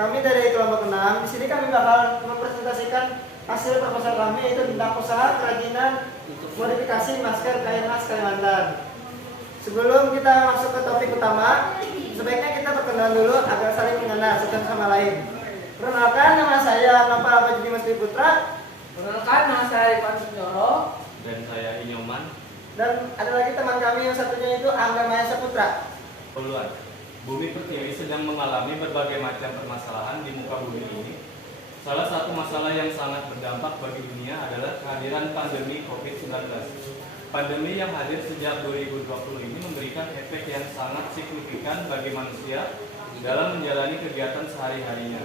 Kami dari kelompok 6. Di sini kami bakal mempresentasikan hasil proposal kami, yaitu tentang usaha kerajinan modifikasi masker kain khas Kalimantan. Sebelum kita masuk ke topik utama, sebaiknya kita perkenalan dulu agar saling mengenal satu sama lain. Perkenalkan, nama saya Nopal Apa Jadi Mas Putra. Perkenalkan, nama saya Ivan Sunjoro. Dan saya Inyoman. Dan ada lagi teman kami yang satunya itu Angga Maya Saputra. Keluar. Bumi Pertiwi sedang mengalami berbagai macam permasalahan di muka bumi ini. Salah satu masalah yang sangat berdampak bagi dunia adalah kehadiran pandemi COVID-19. Pandemi yang hadir sejak 2020 ini memberikan efek yang sangat signifikan bagi manusia dalam menjalani kegiatan sehari-harinya.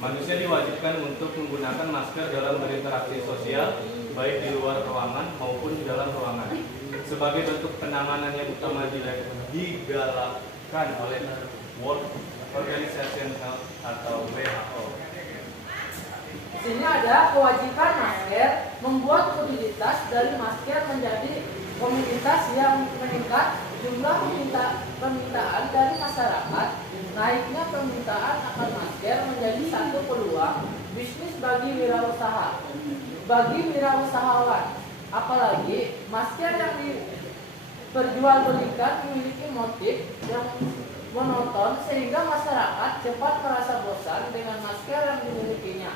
Manusia diwajibkan untuk menggunakan masker dalam berinteraksi sosial, baik di luar ruangan maupun di dalam ruangan. Sebagai bentuk penanganan yang utama digalakkan oleh World Organization Health atau WHO. Di sini ada kewajiban masker membuat komoditas dari masker menjadi komoditas yang meningkat jumlah permintaan dari masyarakat. Naiknya permintaan akan masker menjadi satu peluang bisnis bagi wirausahawan. Apalagi masker yang diperjualbelikan memiliki motif yang monoton sehingga masyarakat cepat merasa bosan dengan masker yang dimilikinya.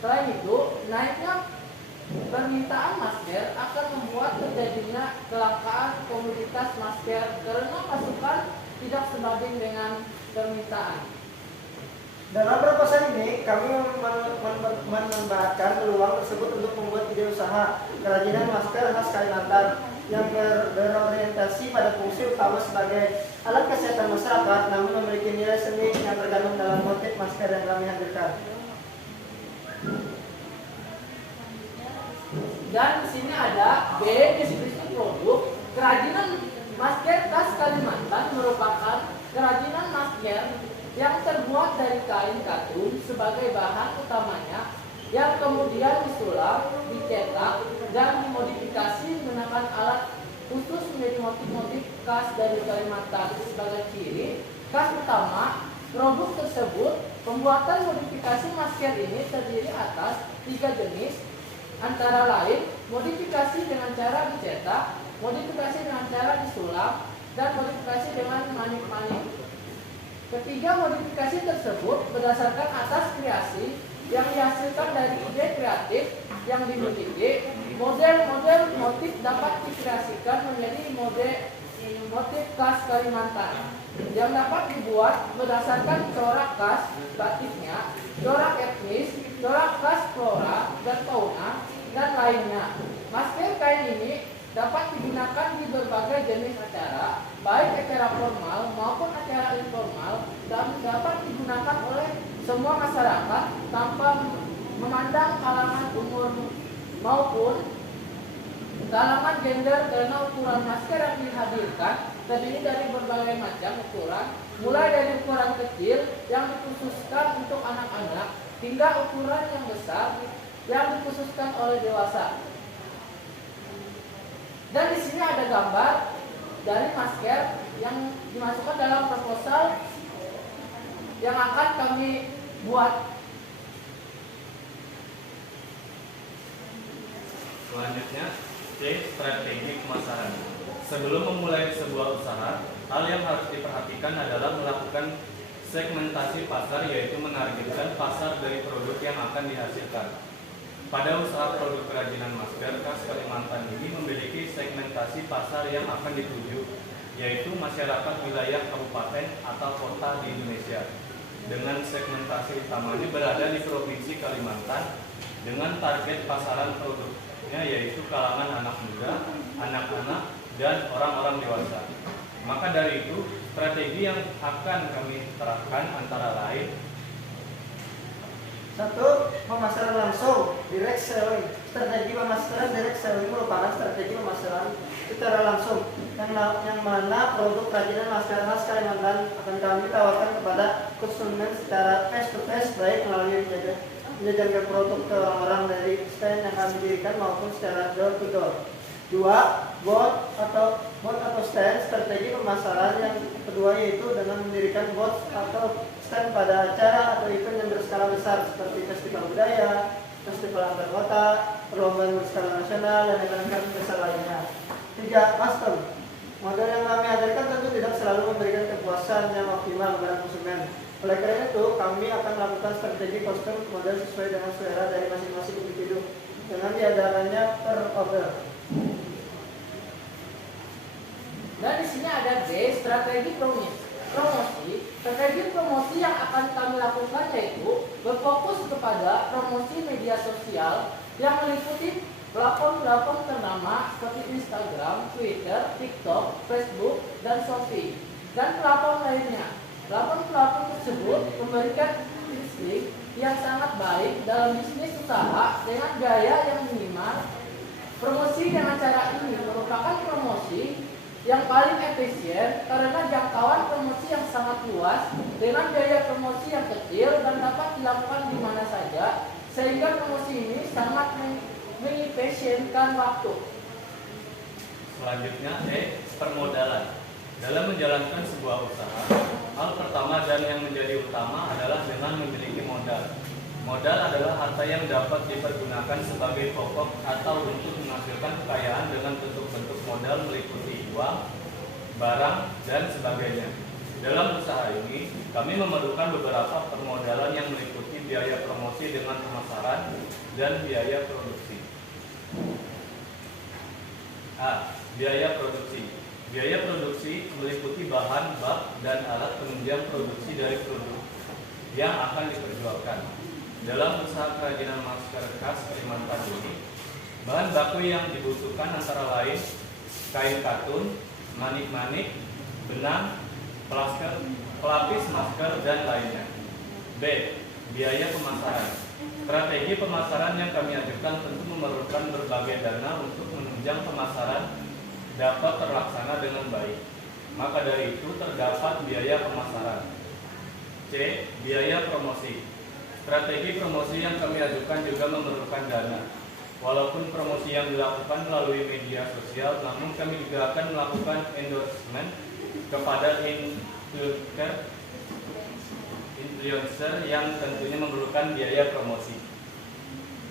Selain itu, naiknya permintaan masker akan membuat terjadinya kelangkaan komoditas masker karena pasokan tidak sebanding dengan permintaan. Dalam proposal ini, kami memanfaatkan peluang tersebut untuk membuat ide usaha kerajinan masker khas Kalimantan yang berorientasi pada fungsi utama sebagai alat kesehatan masyarakat, namun memiliki nilai seni yang tergantung dalam motif masker yang kami hadirkan. Dan di sini ada B, deskripsi produk. Kerajinan masker khas Kalimantan merupakan kerajinan masker yang terbuat dari kain katun sebagai bahan utamanya, yang kemudian disulam, dicetak, dan dimodifikasi menggunakan alat khusus menjadi motif-motif khas dari Kalimantan. Sebagai ciri khas utama produk tersebut, pembuatan modifikasi masker ini terdiri atas 3 jenis, antara lain modifikasi dengan cara dicetak, modifikasi dengan cara disulam, dan modifikasi dengan manik-manik. Ketiga modifikasi tersebut berdasarkan atas kreasi yang dihasilkan dari ide kreatif yang dimiliki. Model-model motif dapat dikreasikan menjadi motif khas Kalimantan yang dapat dibuat berdasarkan corak khas batiknya, corak etnis, corak khas flora dan fauna, dan lainnya. Masker kain ini dapat digunakan di berbagai jenis acara, baik acara formal maupun acara informal, dan dapat digunakan oleh semua masyarakat tanpa memandang kalangan umur maupun kalangan gender, karena ukuran masker yang dihadirkan terdiri dari berbagai macam ukuran, mulai dari ukuran kecil yang dikhususkan untuk anak-anak hingga ukuran yang besar yang dikhususkan oleh dewasa. Dan di sini ada gambar dari masker yang dimasukkan dalam proposal yang akan kami buat. Selanjutnya, C. Strategi pemasaran. Sebelum memulai sebuah usaha, hal yang harus diperhatikan adalah melakukan segmentasi pasar, yaitu menargetkan pasar dari produk yang akan dihasilkan. Pada usaha produk kerajinan masker khas Kalimantan ini memiliki segmentasi pasar yang akan dituju, yaitu masyarakat wilayah kabupaten atau kota di Indonesia. Dengan segmentasi utamanya berada di Provinsi Kalimantan dengan target pasaran produknya yaitu kalangan anak muda, anak-anak, dan orang-orang dewasa. Maka dari itu, strategi yang akan kami terapkan antara lain: 1. Pemasaran langsung, direct selling. Strategi pemasaran direct selling merupakan strategi pemasaran secara langsung yang mana produk kerajinan masker khas Kalimantan akan kami tawarkan kepada konsumen secara face to face, baik melalui menjajakan produk ke orang-orang dari stand yang kami dirikan maupun secara door to door. 2. Bot atau stand. Strategi pemasaran yang kedua yaitu dengan mendirikan bot atau stand pada acara atau event yang berskala besar seperti festival budaya, festival antar kota, perlombaan berskala nasional, dan event-event besar lainnya. 3. Custom. Model yang kami hadirkan tentu tidak selalu memberikan kepuasan yang optimal kepada konsumen. Oleh karena itu, kami akan melakukan strategi custom model sesuai dengan selera dari masing-masing individu dengan diadakannya per order. Dan di sini ada B, strategi promosi. Strategi promosi yang akan kami lakukan yaitu berfokus kepada promosi media sosial yang meliputi platform-platform ternama seperti Instagram, Twitter, TikTok, Facebook, dan Shopee, dan platform lainnya. Platform-platform tersebut memberikan link yang sangat baik dalam bisnis usaha dengan gaya yang minimal. Promosi dengan cara ini merupakan promosi yang paling efisien karena jangkauan promosi yang sangat luas dengan biaya promosi yang kecil dan dapat dilakukan di mana saja, sehingga promosi ini sangat mengefisienkan waktu. Selanjutnya permodalan. Dalam menjalankan sebuah usaha, hal pertama dan yang menjadi utama adalah dengan memiliki modal. Modal adalah harta yang dapat dipergunakan sebagai pokok atau untuk menghasilkan kekayaan dengan bentuk-bentuk modal meliputi uang, barang, dan sebagainya. Dalam usaha ini, kami memerlukan beberapa permodalan yang meliputi biaya promosi dengan pemasaran dan biaya produksi. A. Biaya produksi. Biaya produksi meliputi bahan, bak, dan alat penunjang produksi dari produk yang akan diperjualkan. Dalam usaha kerajinan masker khas Kalimantan ini, bahan baku yang dibutuhkan antara lain kain katun, manik-manik, benang, plaster, pelapis masker, dan lainnya. B. Biaya pemasaran. Strategi pemasaran yang kami ajukan tentu memerlukan berbagai dana untuk menunjang pemasaran dapat terlaksana dengan baik. Maka dari itu terdapat biaya pemasaran. C. Biaya promosi. Strategi promosi yang kami ajukan juga memerlukan dana. Walaupun promosi yang dilakukan melalui media sosial, namun kami juga akan melakukan endorsement kepada influencer yang tentunya memerlukan biaya promosi.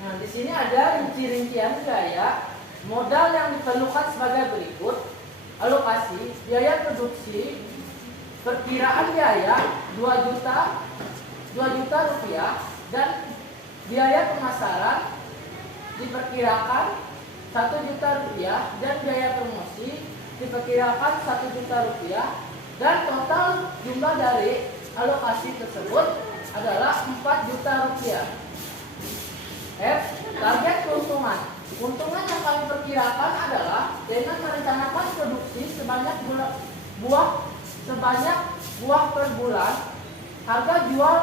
Nah, di sini ada rinci-rincian biaya modal yang diperlukan sebagai berikut: alokasi, biaya produksi, perkiraan biaya 2 juta rupiah, dan biaya pemasaran diperkirakan 1 juta rupiah, dan biaya promosi diperkirakan 1 juta rupiah, dan total jumlah dari alokasi tersebut adalah 4 juta rupiah. F. Target keuntungan. Keuntungan yang kami perkirakan adalah dengan merencanakan produksi sebanyak buah per bulan, harga jual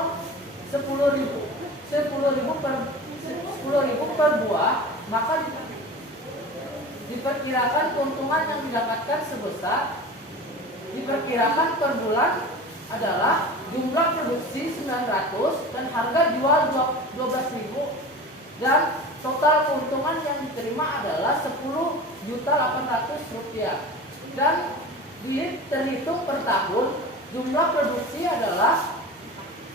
10.000 per buah, maka diperkirakan keuntungan yang didapatkan sebesar diperkirakan per bulan adalah jumlah produksi 900 dan harga jual 12.000, dan total keuntungan yang diterima adalah 10.800.000 rupiah, dan terhitung per tahun jumlah produksi adalah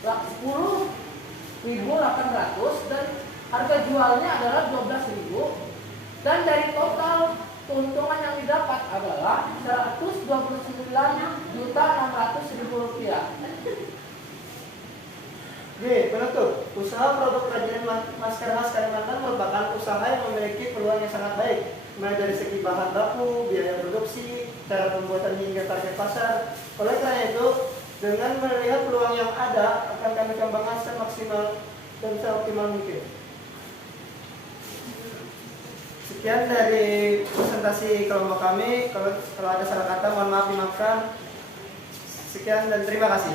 10.800 dan harga jualnya adalah 12.000, dan dari total keuntungan yang didapat adalah 129.600.000 rupiah. B. Penutup. Usaha produk kerajinan masker khas Kalimantan merupakan usaha yang memiliki peluang yang sangat baik, mulai dari segi bahan baku, biaya produksi, cara pembuatan hingga target pasar. Oleh karena itu, dengan melihat peluang yang ada, akan kami kembangkan semaksimal dan seoptimal mungkin. Sekian dari presentasi kelompok kami. Kalau ada salah kata, mohon maaf dimaafkan. Sekian dan terima kasih.